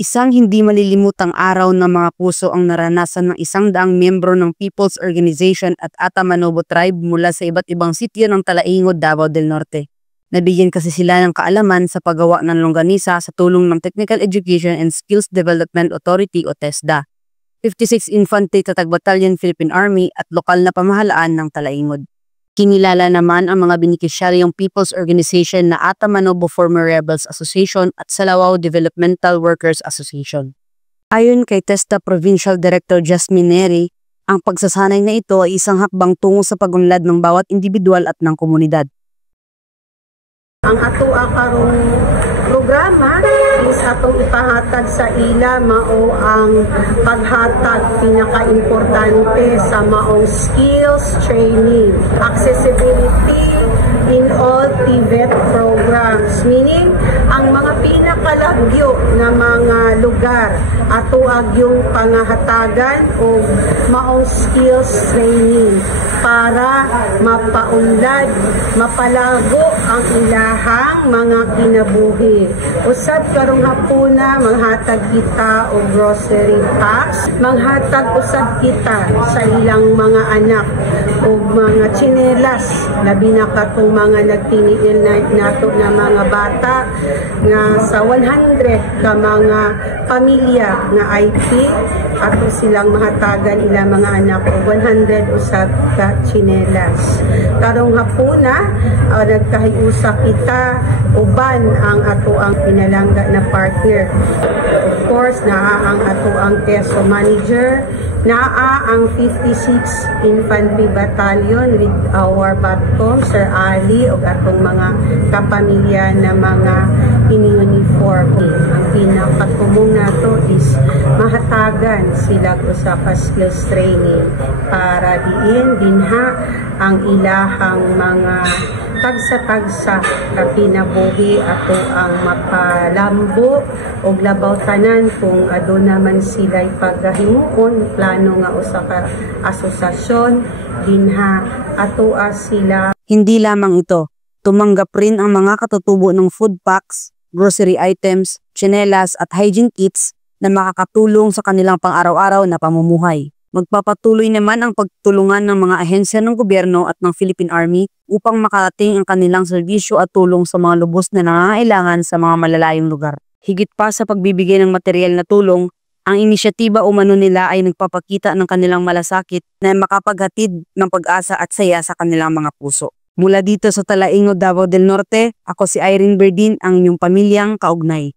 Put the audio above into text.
Isang hindi malilimutang araw ng mga puso ang naranasan ng 100 miyembro ng People's Organization at Atamanobo Tribe mula sa iba't ibang sitio ng Talaingod, Davao del Norte. Nabigyan kasi sila ng kaalaman sa paggawa ng longganisa sa tulong ng Technical Education and Skills Development Authority o TESDA, 56 Infantry Tatag Battalion Philippine Army at lokal na pamahalaan ng Talaingod. Kinilala naman ang mga benepisyaryong People's Organization na Atamanobo Former Rebels Association at Salawao Developmental Workers Association. Ayon kay TESDA Provincial Director Jasmine Neri, ang pagsasanay na ito ay isang hakbang tungo sa pag-unlad ng bawat individual at ng komunidad. Ang atoa karong programa is atong ipahatag sa ila mao ang paghatag pinaka-importante sa maong skills training, accessibility in all TVET programs, meaning ang mga pinakalagyo na mga lugar atoag yung pangahatagan o maong skills training para mapaunlad, mapalago ang ilahang mga kinabuhi. Usab karong hapuna manghatag kita og grocery packs, manghatag usab kita sa ilang mga anak og mga tsinelas, labi na katong mga nagtiniil na nato na mga bata nga sa 100 ka mga pamilya nga IP ato silang mahatagan ilang mga anak og 100 usab ka tsinelas. Karong hapuna nagkahiusa kita uban ang ato ang pinalangga na partner. Of course, naa ang ato ang TESO manager, naa ang 56 Infantry Battalion with our BATCOM, Sir Ali, o atong mga kapamilya na mga ini-uniform. Ang pinakatumong nato is mahatagan sila sa skills training para diin dinha ang ilahang mga tagsa-tagsa na kinabuhi ato ang mapalambo o labaw tanan kung adun naman sila paggahimuon plano nga usa ka asosasyon dinha ato sila. Hindi lamang ito, tumanggap rin ang mga katutubo ng food packs, grocery items, tsinelas at hygiene kits na makakatulong sa kanilang pang-araw-araw na pamumuhay. Magpapatuloy naman ang pagtulungan ng mga ahensya ng gobyerno at ng Philippine Army upang makarating ang kanilang serbisyo at tulong sa mga lubos na nangangailangan sa mga malalayong lugar. Higit pa sa pagbibigay ng material na tulong, ang inisyatiba umano nila ay nagpapakita ng kanilang malasakit na makapaghatid ng pag-asa at saya sa kanilang mga puso. Mula dito sa Talaingod, Davao del Norte, ako si Irene Berdin, ang inyong pamilyang kaugnay.